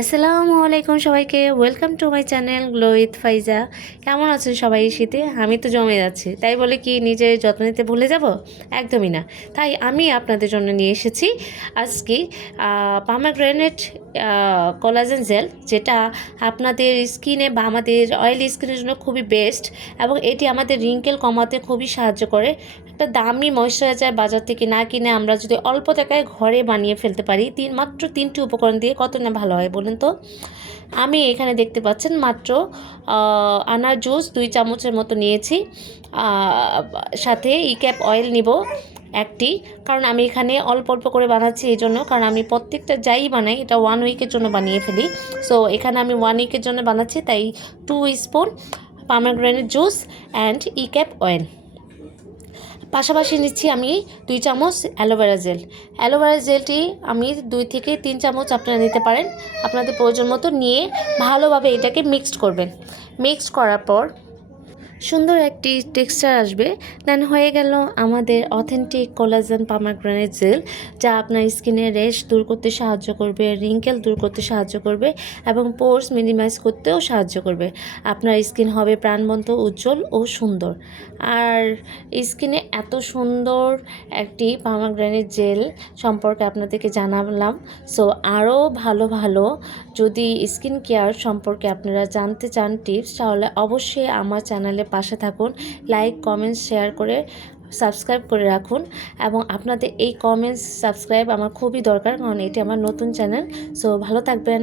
আসসালামু আলাইকুম সবাইকে। Welcome to my channel glow with Faiza কেমন আছেন সবাই শীতে? আমি তো জমে যাচ্ছি। তাই বলে কি নিজের যত্ন নিতে ভুলে যাব? একদমই না। তাই আমি আপনাদের জন্য নিয়ে এসেছি আজকে পামাগ্রেনেট কোলাজেন জেল যেটা আপনাদের স্কিনে বা আমাদের অয়েলি স্কিনের জন্য খুবই বেস্ট এবং এটি আমাদের রিঙ্কেল কমাতে খুবই সাহায্য করে। একটা দামি ময়শ্চারাইজার বাজার থেকে না কিনে আমরা যদি অল্প টাকায় ঘরে বানিয়ে ফেলতে পারি, তিন, মাত্র তিনটি উপকরণ দিয়ে কত না ভালো হয় বলুন? তো। আমি এখানে দেখতে পাচ্ছেন মাত্র আনার জুস দুই চামচের মতো নিয়েছি। সাথে ইক্যাপ অয়েল নিব একটি, কারণ আমি এখানে অল্প অল্প করে বানাচ্ছি এই জন্য, কারণ আমি প্রত্যেকটা যাই বানাই, এটা ওয়ান উইকের জন্য বানিয়ে ফেলি। সো এখানে আমি ওয়ান উইকের জন্য বানাচ্ছি, তাই two spoon pomegranate juice and E cap oil. পাশাপাশি নিচ্ছি আমি দুই চামচ অ্যালোভেরা জেল। অ্যালোভেরা জেলটি আমি দুই থেকে তিন চামচ আপনারা নিতে পারেন। আপনাদের প্রয়োজন মতো নিয়ে ভালোভাবে এটাকে মিক্সড করবেন। মিক্সড করার পর সুন্দর একটি টেক্সচার আসবে। দেন হয়ে গেল আমাদের অথেন্টিক কোলাজেন পামাগ্রানেট জেল যা আপনার স্কিনের রেশ দূর করতে সাহায্য করবে রিঙ্কেল দূর করতে সাহায্য করবে, এবং পোর্স মিনিমাইজ করতেও সাহায্য করবে। আপনার স্কিন হবে প্রাণবন্ত, উজ্জ্বল ও সুন্দর। আর স্কিনে এত সুন্দর একটি পামাগ্রানেট জেল সম্পর্কে আপনাদেরকে জানালাম। সো আরও ভালো ভালো যদি স্কিন কেয়ার সম্পর্কে আপনারা জানতে চান টিপস তাহলে অবশ্যই আমার চ্যানেলে পাশে থাকুন লাইক কমেন্টস শেয়ার করে সাবস্ক্রাইব করে রাখুন এবং আপনাদের এই কমেন্টস সাবস্ক্রাইব আমার খুবই দরকার কারণ এটি আমার নতুন চ্যানেল সো ভালো থাকবেন।